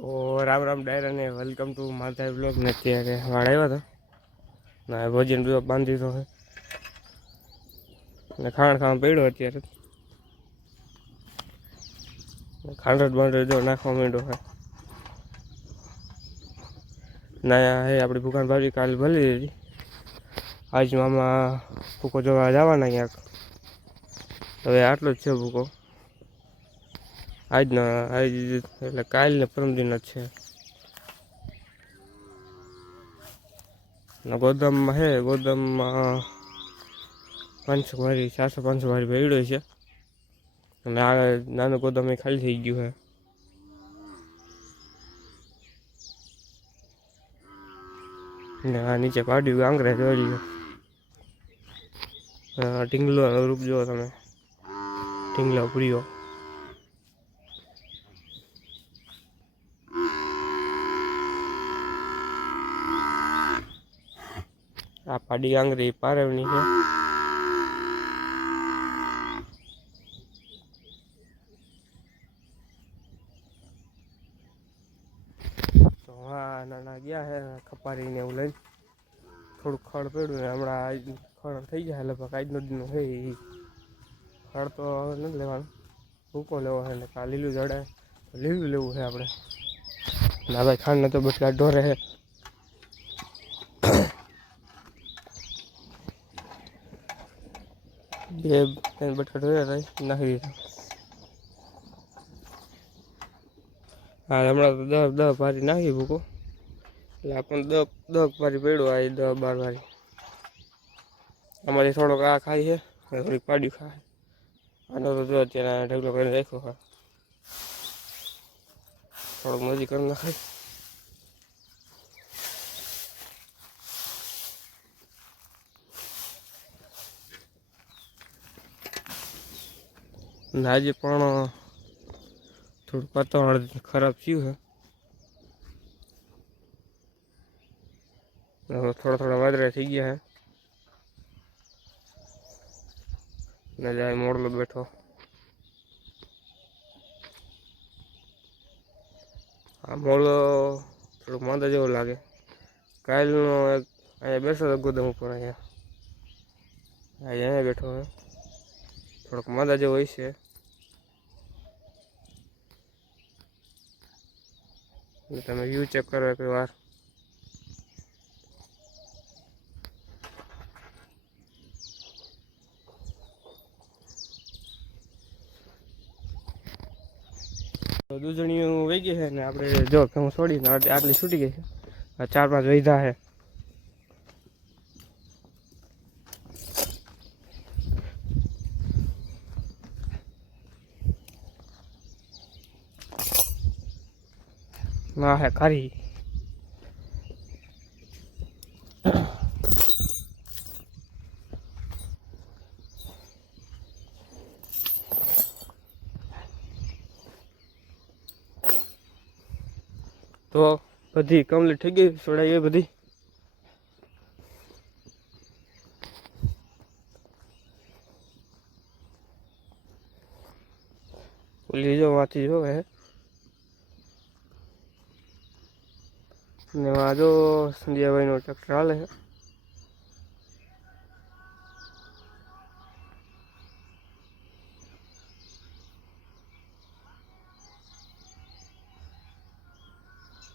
તો રામ રામ ડાયરા ને welcome to Madha blog ને અત્યારે વાળ આવ્યો હતો ને ભોજન બીજો બાંધી દીધો છે ને ખાણ ખાવા પડ્યો અત્યારે ખાંડ બાંડ જો નાખવા માંડ્યો છે ના હે આપણી દુકાન ભાવી કાલે ભરી દીધી આજ મામા ભૂકો જોવા જવાના ક્યાંક હવે આટલો જ છે ભૂકો આજ એટલે કાલ ને પરમ દિન જ છે ગોદામમાં હે ગોદામમાં 500 વારી 400-500 વારી ભેડ્યો છે અને આ નાનું ગોદામ એ ખાલી થઈ ગયું છે ને આ નીચે પાડ્યું આંગરે જોઈ લ્યો ઢીંગલો રૂપ જુઓ તમે ઢીંગલો પૂર્યો આ પાડી આંગરી પારવની છે તો હા નાના ગયા હે ખપારીને એવું લઈને થોડુંક ખડ પડ્યું ને હમણાં ખડ થઈ જાય લગભગ આજનો દિનનું છે એ ખડ તો નથી લેવાનું ભૂકો લેવો છે ને કા લીલું જડે તો લીલું લેવું છે આપણે ના ભાઈ ખાંડ ને તો બટલા ઢોરે છે બે બટકા ઢોરે નાખી દીધા હા હમણાં તો 10 ભારી નાખી ભૂકો એટલે આપણને 10 ભારી પડ્યો આ 10-12 ભારી અમારી થોડોક આ ખાઈ છે થોડીક પાડ્યું ખાય આનો તો જો અત્યારે ઢગલો કરીને રાખ્યો હા થોડોક નજીક કરી નાખાય આજે પણ થોડુંક વાતાવરણ ખરાબ થયું છે થોડા વાદળા થઈ ગયા છે ને જાય મોડલો બેઠો આ મોડલો થોડુંક માંદા જેવો લાગે કાલનો અહીંયા બેસો તો ગોદામ ઉપર અહીંયા બેઠો હોય થોડોક માંદા જેવો હોય છે તમે વ્યૂ ચેક કરો એક વાર દૂધણીયું વહી ગઈ છે ને આપણે જો હું છોડીને આટલી છૂટી ગઈ છે 4-5 વૈધા છે ના હે ખારી તો બધી કમ્પ્લીટ થઈ ગઈ સોડાઈ એ બધી ઓલી જો વાંચી જો હે ને આ જો સંધ્યાભાઈનો ટ્રેક્ટર હાલે છે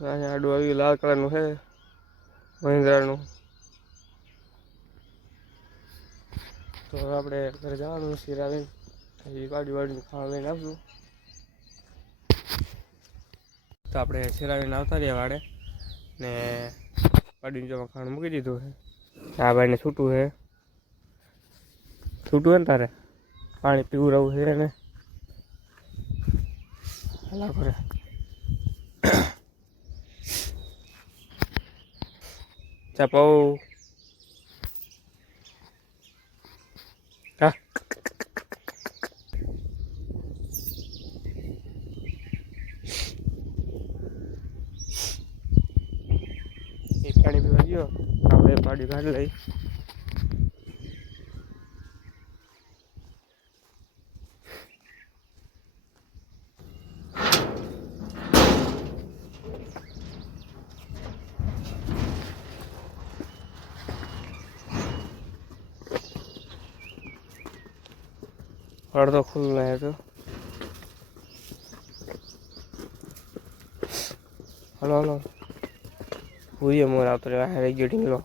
અહીંયા આડું આવી લાલ કલરનું છે મહિન્દ્રાનું તો આપણે ઘરે જવાનું શીરા લઈને વાડીનું ખાવા લઈને આવશું તો આપણે શીરા લઈને આવતા રહ્યા વાડે ને વાડીનું જો ખાણ મૂકી દીધું છે આ ભાઈને છૂટું છે ને તારે પાણી પીવું રહું છે ને હલા કરે ચાપાઉ હા એ પાણી પીવા ગયો આપણે પાડી કાઢી લઈ અડધો ખુલ્લો હે તો હલો હલો ભૂરીએ મોર આવતો રહે રહી ગયો ઢીંગલો.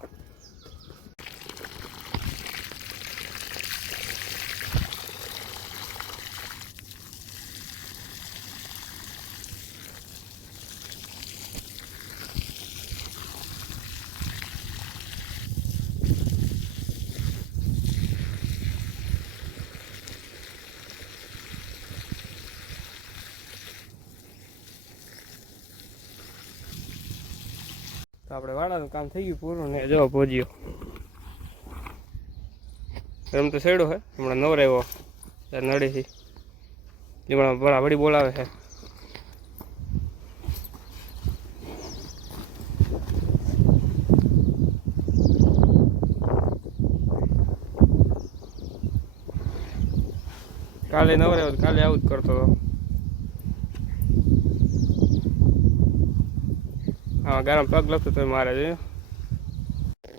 તો આપણે વાડાનું કામ થઈ ગયું પૂરું ને જો પહોંચ્યો એમ તો સેડો હે હમણાં નવરાવ્યો નડેથી હમણાં બરાબડી બોલાવે છે. કાલે નવરાવ્યો કાલે આવું જ કરતો હતો. હા ગરમ પગ લખતું તો મારે જોઈએ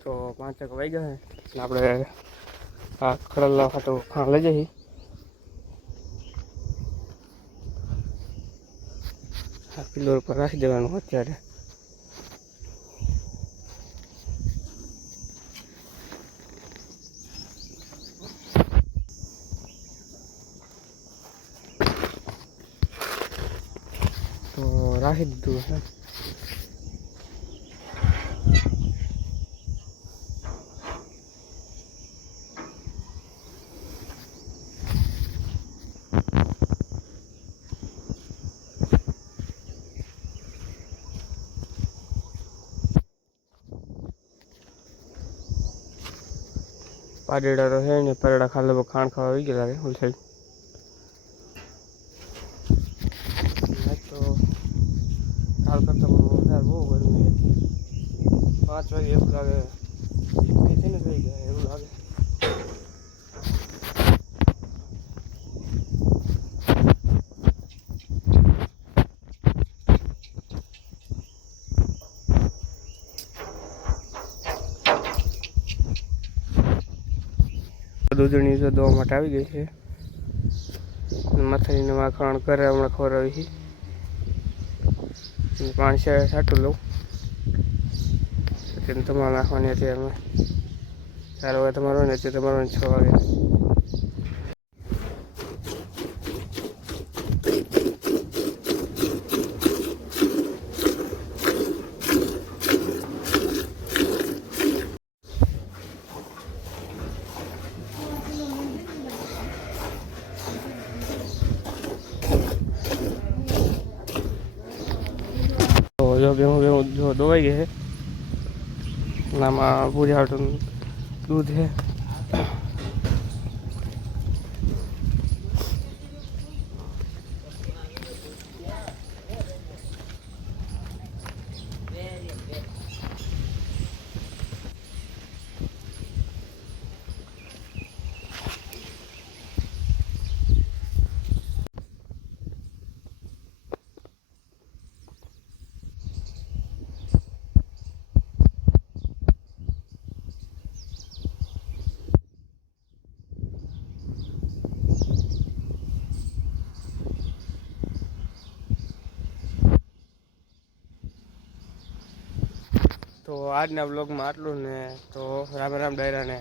તો 5 વાગ્યા છે આપણે આ ખડલા ખાતો ખાણ લઈ જઈએ. આ પિલ્લર ઉપર રાખી દેવાનું અત્યારે. તો રાખી દીધું છે. પાડેડા તો છે ને પાડેડા ખાલી ખાણ ખાવા આવી ગયા લાગે ઓલ સાઈડ. તો કાલ કરતાં વધારે બહુ ગરમી હતી. 5 વાગે એવું લાગે 2 થઈ ગયા એવું લાગે. દૂધણી દોવા માટે આવી ગઈ છે. મથારીને માખણ કરે હમણાં ખવડાવી છે. પાણી છાંટું લઉં તેને તમારે નાખવાની હતી. અમે 4 વાગે તમારો ને તે તમારો 6 વાગે. જો ભેહું જો દોવાઈ ગઈ છે. આમાં પૂરી હાટું દૂધ છે. તો આજના બ્લોગમાં આટલું ને. તો રામ રામ ડાયરાને.